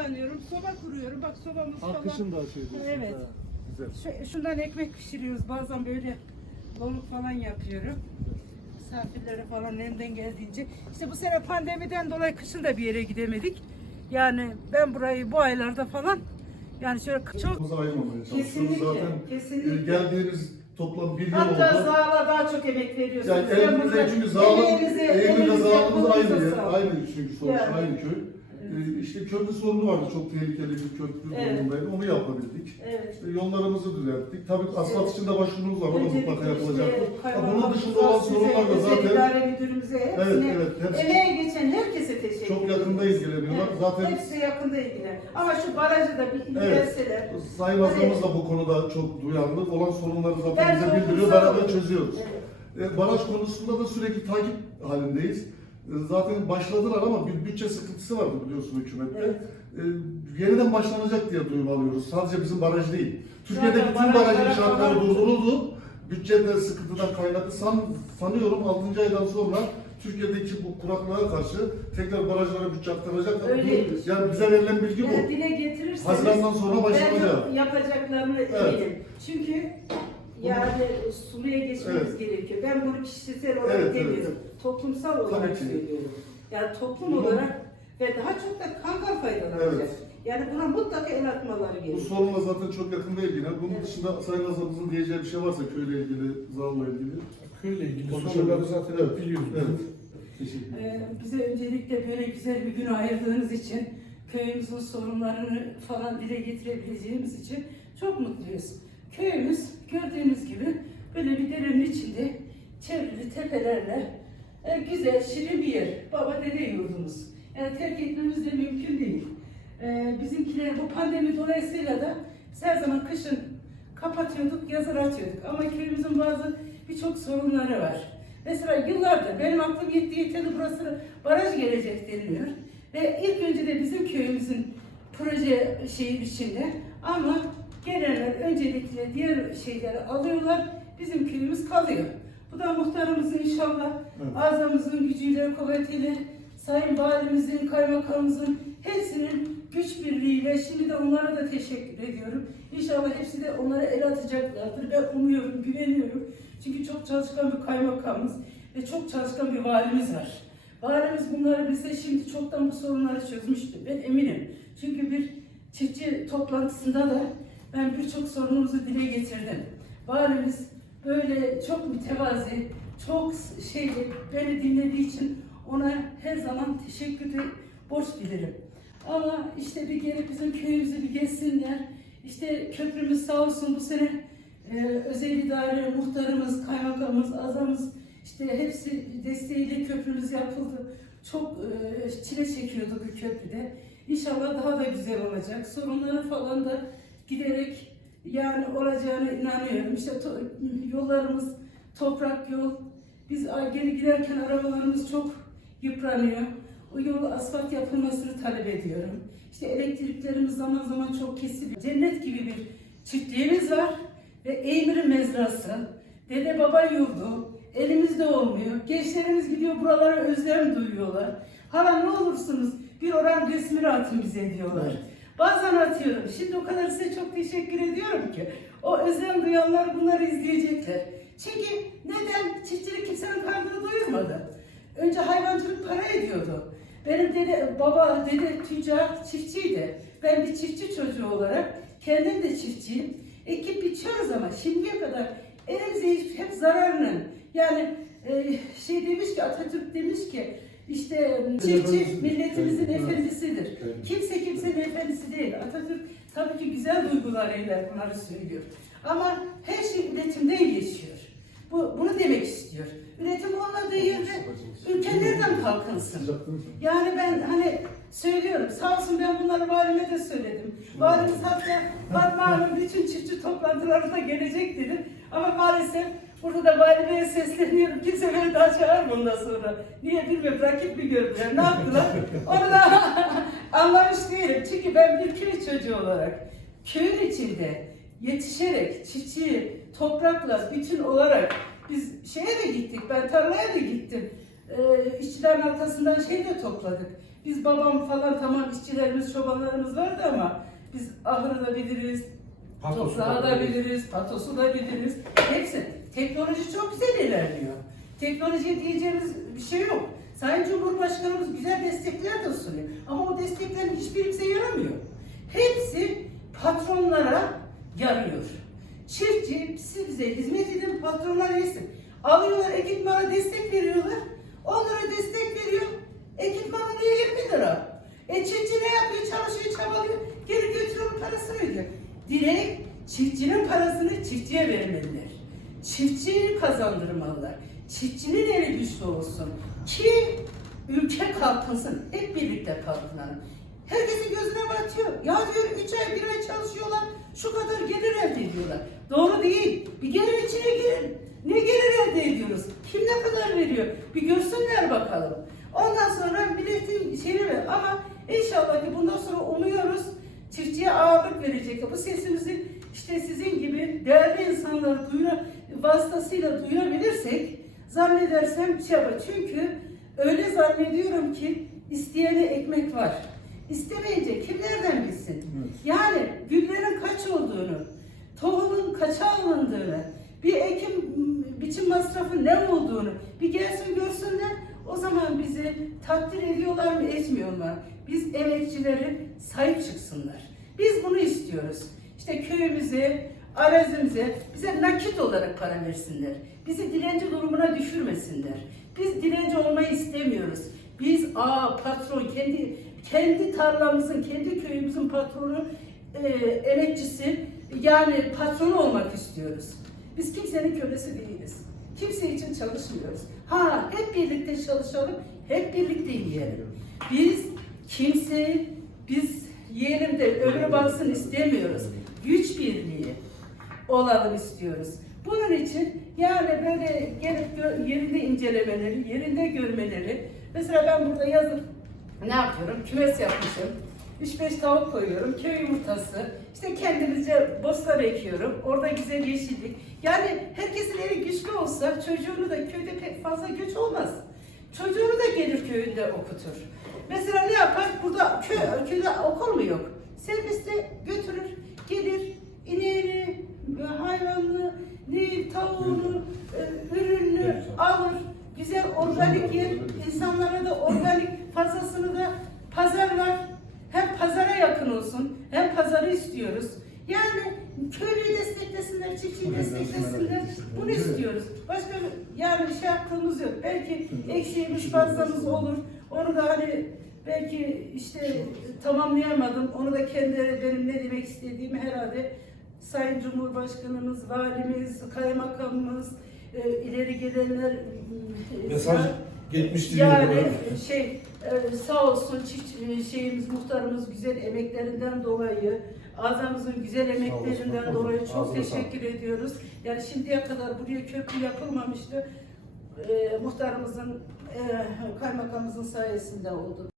kullanıyorum. Soba kuruyorum. Bak sobamız Ha, falan. kışın da şey diyorsunuz. Evet. ha, Güzel. Şu, şundan ekmek pişiriyoruz. Bazen böyle balık falan yapıyorum. Misafirlere falan elimden geldiğince. İşte bu sene pandemiden dolayı kışın da bir yere gidemedik. Yani ben burayı bu aylarda falan yani şöyle çok Çok ayırmamaya çalışıyoruz. Kesinlikle, Zaten kesinlikle. e, geldiğimiz toplam bir yıl hatta oldu. Zağla daha çok emek veriyorsunuz. Yani burada çünkü Zağlı, emeğinize- elimizle emeğinize, kolunuza aynı yer. sağlık. Aynı çünkü sonuçta Yani. aynı köy. E, işte köprü sorunu vardı. Çok tehlikeli bir köprü Evet. durumundaydı. Onu yapabildik. Evet. İşte yollarımızı düzelttik. Tabii asfalt için de başvurumuz var. O da mutlaka yapılacaktır. işte bunun dışında olan sorunlar da zaten idare müdürümüze hepsine, Evet, evet, hepsi- emeğe geçen herkese teşekkür çok yakında ilgileniyorlar. Evet, Zaten Hepsi yakında ilgilen. Ama şu barajı da bir ilgilenseler. Sayın Bakanımız da bu konuda çok duyarlı. Olan sorunları zaten Ben bize bildiriyor. Beraber çözüyoruz. Evet. E, baraj konusunda da sürekli takip halindeyiz. E, Zaten başladılar ama bir bütçe sıkıntısı vardı biliyorsun hükümette. Evet. E, yeniden başlanacak diye duyum alıyoruz. Sadece bizim baraj değil. Türkiye'de Zaten bütün barajlara baraj inşaatları falan- durduruldu. Bütçede sıkıntıdan kaynaklı. San, sanıyorum 6. aydan sonra Türkiye'deki bu kuraklığa karşı tekrar barajlara bütçe aktaracak. Öyleymiş. Yani bize verilen bilgi bu. Yani dile getirirseniz Haziran'dan sonra başlanacak. ben yapacaklarını Evet. eminim. Çünkü yani suluya geçmemiz Evet. gerekiyor. Ben bunu kişisel olarak Evet, demiyorum. Toplumsal olarak ki. söylüyorum. Yani toplum olarak ve daha çok da kanka faydalanacak. Evet. Yani buna mutlaka el atmaları Bu gerekiyor. sorunla zaten çok yakında ilgilenen. Bunun Evet. dışında Sayın Azamızın diyeceği bir şey varsa köyle ilgili, Zal'la ilgili. Köyle ilgili Konuşalım. soruları zaten Evet, biliyoruz. Evet. Teşekkür ederim. Ee, bize öncelikle böyle güzel bir gün ayırdığınız için, köyümüzün sorunlarını falan dile getirebileceğimiz için çok mutluyuz. Köyümüz gördüğünüz gibi böyle bir derenin içinde çevrili tepelerle e, güzel, şirin bir yer. Baba dede yurdumuz. Yani terk etmemiz de mümkün değil. Ee, bizimkiler bu pandemi dolayısıyla da her zaman kışın kapatıyorduk, yazın açıyorduk. Ama köyümüzün bazı birçok sorunları var. Mesela yıllardır benim aklım yetti yeteli burası baraj gelecek deniliyor. Ve ilk önce de bizim köyümüzün proje şeyi içinde ama gelenler öncelikle diğer şeyleri alıyorlar. Bizim köyümüz kalıyor. Bu da muhtarımızın inşallah Evet. azamızın gücüyle, kuvvetiyle, sayın valimizin, kaymakamımızın hepsinin güç birliğiyle şimdi de onlara da teşekkür ediyorum. İnşallah hepsi de onlara el atacaklardır. Ben umuyorum, güveniyorum. Çünkü çok çalışkan bir kaymakamımız ve çok çalışkan bir valimiz var. Valimiz bunları bize şimdi çoktan bu sorunları çözmüştü. Ben eminim. Çünkü bir çiftçi toplantısında da ben birçok sorunumuzu dile getirdim. Valimiz böyle çok mütevazi, çok şeyli, beni dinlediği için ona her zaman teşekkür de borç bilirim. Ama işte bir gelip bizim köyümüzü bir gezsinler. İşte köprümüz sağ olsun bu sene e, özel idare, muhtarımız, kaymakamımız, azamız işte hepsi desteğiyle köprümüz yapıldı. Çok e, çile çekiyorduk köprüde. İnşallah daha da güzel olacak. Sorunları falan da giderek yani olacağına inanıyorum. İşte to- yollarımız toprak yol. Biz geri giderken arabalarımız çok yıpranıyor. O yol asfalt yapılmasını talep ediyorum. İşte elektriklerimiz zaman zaman çok kesiliyor. Cennet gibi bir çiftliğimiz var ve Eymir'in mezrası, dede baba yurdu, elimizde olmuyor. Gençlerimiz gidiyor buralara özlem duyuyorlar. Hala ne olursunuz bir oran resmini atın bize diyorlar. Evet. Bazen atıyorum. Şimdi o kadar size çok teşekkür ediyorum ki. O özlem duyanlar bunları izleyecekler. Çünkü neden? Çiftçilik kimsenin karnını doyurmadı. Önce hayvancılık para ediyordu. Benim dede, baba, dede tüccar, çiftçiydi. Ben bir çiftçi çocuğu olarak kendim de çiftçiyim. Ekip biçiyoruz ama şimdiye kadar elimize hep zararının. Yani e, şey demiş ki Atatürk demiş ki işte çiftçi milletimizin efendisidir. Kimse kimsenin efendisi değil. Atatürk tabii ki güzel duygularıyla bunları söylüyor. Ama her şey üretimden geçiyor. Bu, bunu demek istiyor. Üretim olmadığı yerde ülke nereden kalkınsın? Yani ben hani söylüyorum, sağ olsun ben bunları valime de söyledim. Valimiz hatta Fatma Hanım bütün çiftçi toplantılarına gelecek dedi. Ama maalesef burada da valideye sesleniyorum. Kimse beni daha çağır bundan sonra. Niye bilmiyorum, rakip mi gördüler, ne yaptılar? Onu da anlamış değilim. Çünkü ben bir köy çocuğu olarak köyün içinde yetişerek çiftçiyi toprakla bütün olarak biz şeye de gittik, ben tarlaya da gittim. Ee, işçilerin arkasından şey de topladık. Biz babam falan tamam işçilerimiz, çobanlarımız vardı ama biz ahırı da biliriz, Patosu toprağı da biliriz, patosu da biliriz. Hepsi. Teknoloji çok güzel ilerliyor. Teknoloji diyeceğimiz bir şey yok. Sayın Cumhurbaşkanımız güzel destekler de sunuyor. Ama o desteklerin hiçbiri bize yaramıyor. Hepsi patronlara yarıyor. Çiftçi siz bize hizmet edin, patronlar yesin. Alıyorlar ekipmana destek veriyorlar. Onlara destek veriyor. Ekipman oluyor 20 lira. E çiftçi ne yapıyor? Çalışıyor, çabalıyor. Geri götürüyor parasını ödüyor. Direkt çiftçinin parasını çiftçiye vermeliler. Çiftçiyi kazandırmalılar. Çiftçinin eli güçlü olsun. Ki ülke kalkınsın. Hep birlikte kalkınalım. Herkesin gözüne batıyor. Ya diyor 3 ay 1 ay çalışıyorlar. Şu kadar gelir elde ediyorlar. Doğru değil. Bir gelin içine girin. Ne gelir elde ediyoruz? Kim ne kadar veriyor? Bir görsünler bakalım. Ondan sonra milletin şeyini ver. Ama inşallah ki bundan sonra umuyoruz çiftçiye ağırlık verecek. Bu sesimizi işte sizin gibi değerli insanları duyura, vasıtasıyla duyurabilirsek zannedersem şey yapar. Çünkü öyle zannediyorum ki isteyene ekmek var. İstemeyince kim nereden bilsin? Yani gübrenin kaç olduğunu, tohumun kaça alındığını, bir ekim biçim masrafı ne olduğunu bir gelsin görsünler. O zaman bizi takdir ediyorlar mı etmiyor mu? Biz emekçileri sahip çıksınlar. Biz bunu istiyoruz. İşte köyümüze, arazimize bize nakit olarak para versinler. Bizi dilenci durumuna düşürmesinler. Biz dilenci olmayı istemiyoruz. Biz aa patron kendi kendi tarlamızın, kendi köyümüzün patronu, e, emekçisi yani patronu olmak istiyoruz. Biz kimsenin kölesi değiliz. Kimse için çalışmıyoruz. Ha hep birlikte çalışalım, hep birlikte yiyelim. Biz kimse biz yiyelim de öbürü baksın istemiyoruz. Güç birliği olalım istiyoruz. Bunun için yani böyle gelip yerinde incelemeleri, yerinde görmeleri. Mesela ben burada yazın ne yapıyorum? Kümes yapmışım. 3-5 tavuk koyuyorum, köy yumurtası, işte kendimizce bostan ekiyorum, orada güzel yeşillik. Yani herkesin evi güçlü olsa çocuğunu da köyde pek fazla göç olmaz. Çocuğunu da gelir köyünde okutur. Mesela ne yapar? Burada köy, köyde okul mu yok? Serviste götürür, gelir, ineğini, hayvanını, ne tavuğunu, e, ürününü alır. Güzel organik yer, insanlara da organik fazlasını da pazarlar. Hem pazara yakın olsun, hem pazarı istiyoruz. Yani köylüyü desteklesinler, çiftçiyi desteklesinler. Bunu istiyoruz. Başka yani şey yaptığımız yok. Belki eksiğimiz fazlamız olur. Onu da hani belki işte tamamlayamadım. Onu da kendi benim ne demek istediğimi herhalde Sayın Cumhurbaşkanımız, valimiz, kaymakamımız, e, ileri gelenler e, Mesaj gitmiş diye yani şey e, sağ olsun çift e, şeyimiz muhtarımız güzel emeklerinden dolayı azamızın güzel emeklerinden olsun. dolayı çok Ağzına teşekkür ediyoruz. Yani şimdiye kadar buraya köprü yapılmamıştı. E, muhtarımızın e, kaymakamımızın sayesinde oldu.